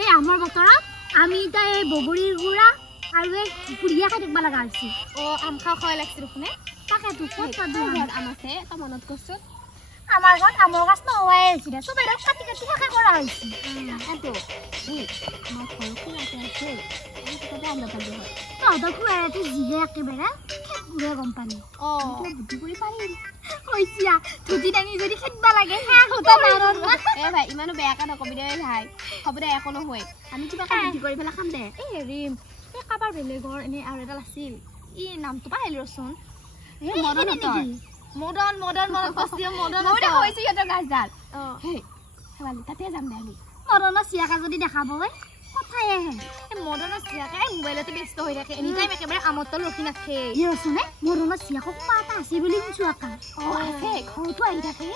এই আমাৰ বতৰত আমি এতিয়া এই বগৰীৰ গুড়া আৰু এই পুৰিয়া খাই থাকিব লগা হৈছে আম খাই লাগিছিল শুনে তাকেতো ক'ত পাবি আম আছে তই মনত কৰচোন আমাৰ ঘৰত আমৰ গছ নোহোৱাই আছিলে চবেই কাটি কাটি শেষে কৰা হৈছে তাকেতো আমাৰ ঘৰৰ খুৰাতে আছে তাতে আম নাপালোঁ হয় তহঁতৰ খুৰাতে যিহে একেবাৰে খেত ঘূৰে গম পালি বুদ্ধি কৰি পাৰিম কৈছিয়া ধুতি দাঙি যদি খেদিব লাগে ভাই ইমানো বেয়াকৈ নকবি দে ভাই হ'ব দে একো নহয় আমি কিবা বুদ্ধি কৰি পেলাই খাম দে এই হেৰি এই কাৰোবাৰ বেলেগৰ এনেই আৰু এডাল আছিল ই নামটো পাহৰিলি ৰচোন মদন মনত কৈছে মদন হৈছে সিহঁতৰ গাছডাল তাতে যাম দে আমি মদনৰ চিয়াকা যদি দেখাব কথাই আহে মদনৰ চিয়াকা মোবাইলতে ব্যস্ত হৈ থাকে এনি টাইম একেবাৰে আমত তল ৰখি নাথাকে ৰচোনে মদনৰ চিয়াকক কোৱা এটা আছে বুলি শুনিছো আকা আছে ঘৰতো আহি থাকে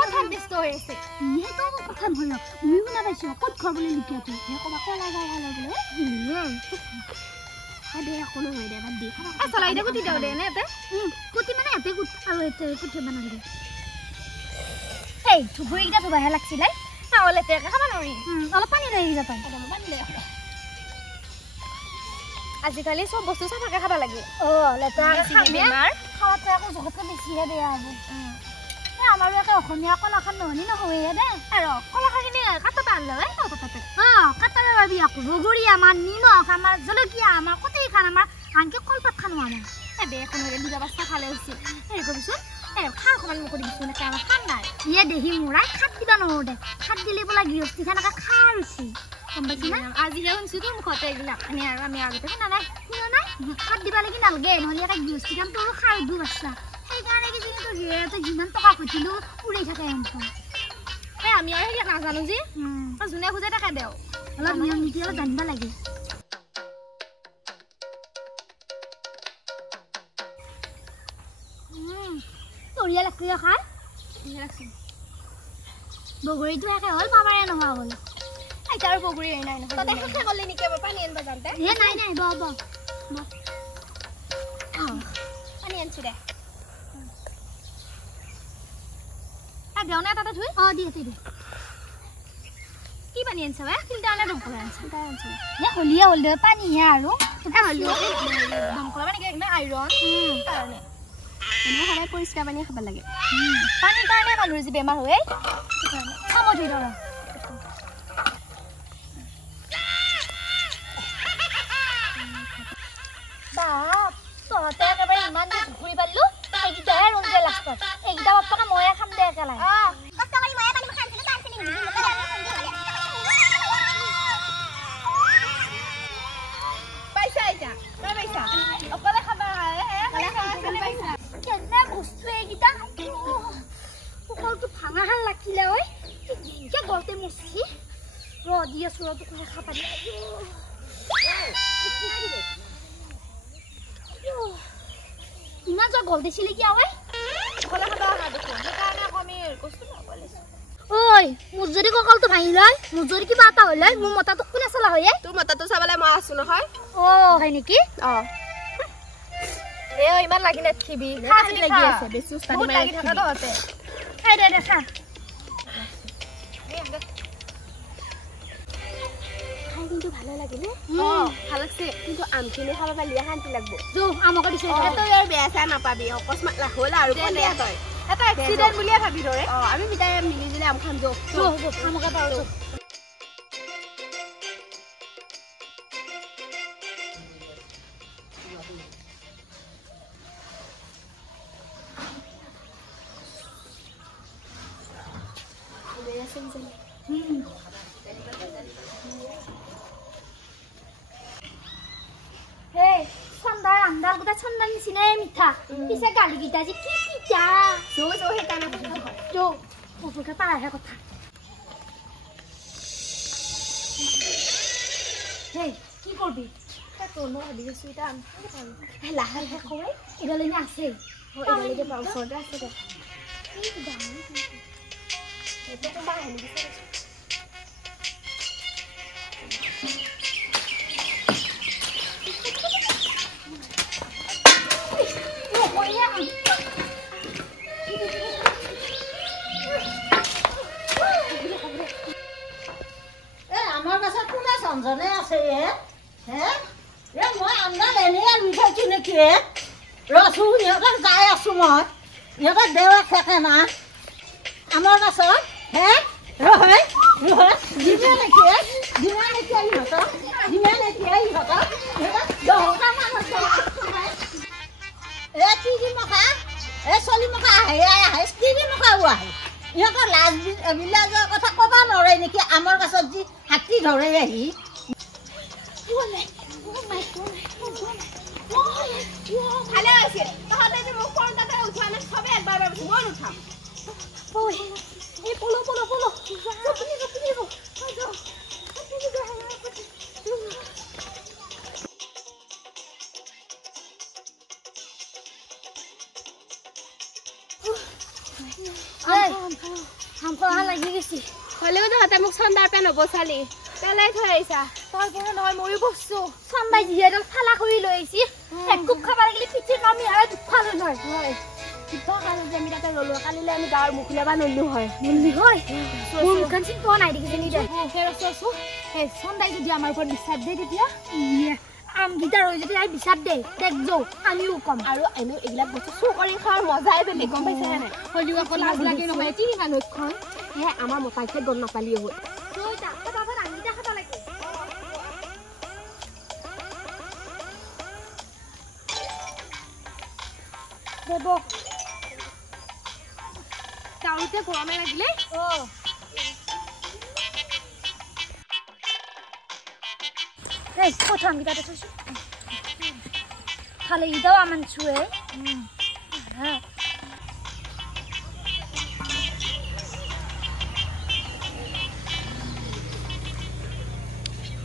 কথাত ব্যস্ত হৈ আছে ইহেতো কথা নহয় ময়ো শুনা পাইছো ক'ত ঘৰ বুলি লুকিয়াটো ক'বা ক'লা যায় দে একো নহয় দে বাদ দি চলাই দে কুটি দিওঁ দে নে এতে কুটি মানে এতে আৰু এতে কুটি বনাই দে এই ধুবুৰীকেইটা ধুবাহে লাগছিলে চাউল এতে খাব নোৱাৰি অলপ পানী লৈ আহিব পাই আজিকালি চব বস্তু চাফাকে খাব লাগে লেতেৰা বেমাৰ খাওঁতে আকৌ জগতকৈ বেছিহে বেয়া হ'ব আমাৰো একে অসমীয়া কলাখাৰ নহনি নহয়ে দে আৰু কলাখাৰখিনি কাটতে আনলে কাটাৰে পাবি আকৌ বগৰী আমাৰ নিমখ আমাৰ জলকীয়া আমাৰ কটেই খান আমাৰ আনকি কলপাত খানো আমাৰ দে এখন দুটা বাচ্চা খালে উচিত হেৰি কৰিবিচোন খা অকণমান মোক দিবিচোন এনেকৈ আমাৰ খান নাই ইয়ে দেহি মোৰাই খাত দিবা নহওঁ দে খাত দিলে বোলে গৃহস্থী খানাকে খা ৰুচি গম পাইছি না আজিহে শুনিছোঁ তোৰ মুখতে এইবিলাক আমি আগতে শুনা নাই খাত দিবা লাগি নালাগে নহ'লে একে গৃহস্থী কাম তোৰো খাই দু বাচ্চা সেইকাৰণে কি তই যিমান টকা খুজিলেও উৰাই থাকে আমি আৰু সেইবিলাক নাজানো যে যোনে খোজে তাকে দেও অলপ নিয়ম নীতি অলপ জানিব লাগে বঢ়িয়া লাগছে খাই বগৰীটো একে হ'ল পাবাৰে নোহোৱা হ'ল এতিয়া আৰু বগৰী নাই নহয় শেষে কৰিলে নেকি এবাৰ পানী আনিব যাওঁতে নাই পানী আনিছোঁ দে দেও নে তাতে ধুই দি কি পানী আনিছ ফিল্টাৰ নে দমকলৰ আনিছ হলিয়া হ'ল দে পানীহে আৰু দমকলৰ পানী একদম আইৰণ কাৰণে এনেও সদায় পৰিষ্কাৰ পানীয়ে খাব লাগে পানীৰ কাৰণে মানুহৰ যি বেমাৰ হয় খাব ধুই ধৰ তহঁতে একেবাৰে ইমান ঘূৰি পালো এইকেইটাহে ৰঞ্জে লাষ্টত এইকেইটা বাপ্পাকে ময়ে খাম দে একেলাই কেনে বস্তু এইকেইটা ভাঙা হান লাগিলে ঐ গলতে মচি দি আছো খা পানী ইমান গল দিছিলি কিয় ঐ মোৰ যদি কঁকালটো ভাঙি লয় মোৰ যদি কিবা এটা হৈ লয় মোৰ মতাটো কোনে চলা হয় তোৰ মতাটো চাবলৈ মই আছো নহয় হয় নেকি ইমান লাগি নাথাকিবি লাগি আছে বেছি উস্তাদি লাগি থাকা তহঁতে খাই দে খা খাই কিন্তু ভালে লাগিলে ভাল লাগছে কিন্তু আমখিনি খাব পাৰিলে শান্তি লাগব আমাক দিছে তই আৰু বেয়া চেয়া নাপাবি অকস্মাত হ'ল আৰু তই এটা এক্সিডেণ্ট বুলিয়ে ভাবি ধৰে আমি বিদায় মিলি দিলে আম খাম আমাকে পাৰো চন্দন নিচিনাই মিঠা পিছে গালিকেইটা যে কি কিটা সেইকাৰণে পাৰাহে কথা কি কৰবি লাহে লাহে খোৱাই এডালে আছে ওচৰতে আছে ৰঞ্জনে আছে হে মই আন্দাজ এনেই ৰুই থৈছোঁ নেকি ৰচো সিহঁতক যাই আছোঁ মই সিহঁতক দেৱা থাকে না আমাৰ পাছত হে ৰহে দিমে নেকি ইহঁতক দহটামান আছে কি মখা চলি মখা আহে কি মখা আহে ইহঁতৰ লাজ বিলাকৰ কথা ক'ব নোৱাৰে নেকি আমাৰ কাছত যি হাতী ধৰে আহি ভালে হৈছে তহঁতে যে মোক ফোন তাতে উঠা নাই চবে একবাৰ ভাবিছোঁ মই নুঠাম পলো লাগি গৈছে হ'লেও তহঁতে মোক চন্দাৰ পেন হ'ব চালি পেলাই থৈ আহিছা তই পৰা নহয় ময়ো বসছো চন্দাই যিহেতু ফালা কৰি লৈ আহিছি একোপ খাব লাগিলে পিঠিৰ কামি আৰু দুখালো নহয় হয় কিবা কাৰণে যে আমি তাতে ৰলো কালিলে আমি গাঁৱৰ মুখ ওলাবা নললো হয় মোৰ মুখখন চিন পোৱা নাই দেখিছিলি দে সেই চন্দাই যদি আমাৰ ওপৰত বিশ্বাস দিয়ে তেতিয়া আমগিটাৰ হৈ যদি আই বিচাৰ দে দেখ যাও আমিও কম আৰু এনেও এইবিলাক বস্তু চুৰ কৰি খোৱাৰ মজাই বেলেগ গম পাইছানে নাই হ'লেও আকৌ লাজ লাগে নহয় তিনি মানুহখন হে আমাৰ মতাইছে গম নাপালিও হ'ল গাঁৱতে গৰমে লাগিলে কথা আমগিটাতে থৈছো খালে ইদাও আমান ছুৱে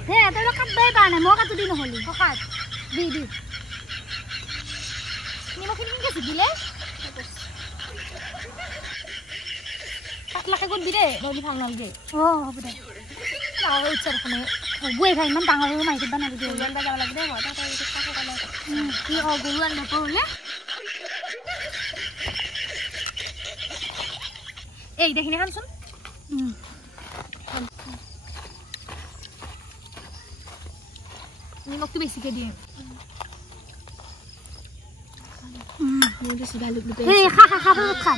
হে তই কাটবাই পৰা নাই মই কাটো দি নহ'লি কাট দি নিমখখিনি কেনেকৈ দিলে পাতলাকে গুণবি দেই নহ'লে ভাল নালাগে হ'ব দে উৎসৱ এখনে হ'বই ভাই ইমান ডাঙৰ হৈ মাৰি দিবা নালাগে গৰু আনিব যাব লাগে দেই মই তাতে কি গৰু আনিব পাৰোঁলে এই দেখিনে খানচোন নিমখটো বেছিকৈ দিয়ে মই বেছি ভাল খা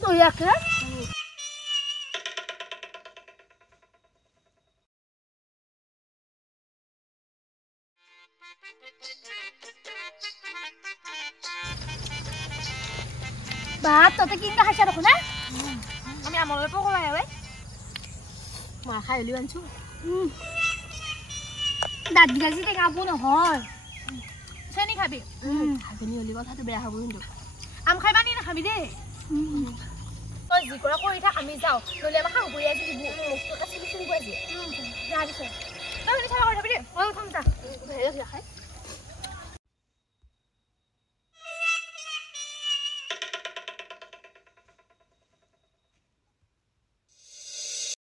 বঢ়িয়াকে ভাত ততে কি খাইছা দেখোন না আমি আমলৈ পকৰাই হয় মই খাই উলিও আনিছোঁ দাঁত বিলাজি টেঙাবো নহয় চেনি খাবি খাবি হ'লে কথাটো বেয়া হ'ব কিন্তু আম খাই পানি নাখাবি দেই তই যি কৰা কৰি থাক আমি যাওঁ নহ'লে আমাৰ খাওঁ বঢ়িয়া আজি মুখটো কাচি বিচি গৈ আজি তই চাফা কৰি থাবি দেই খাম যা খাই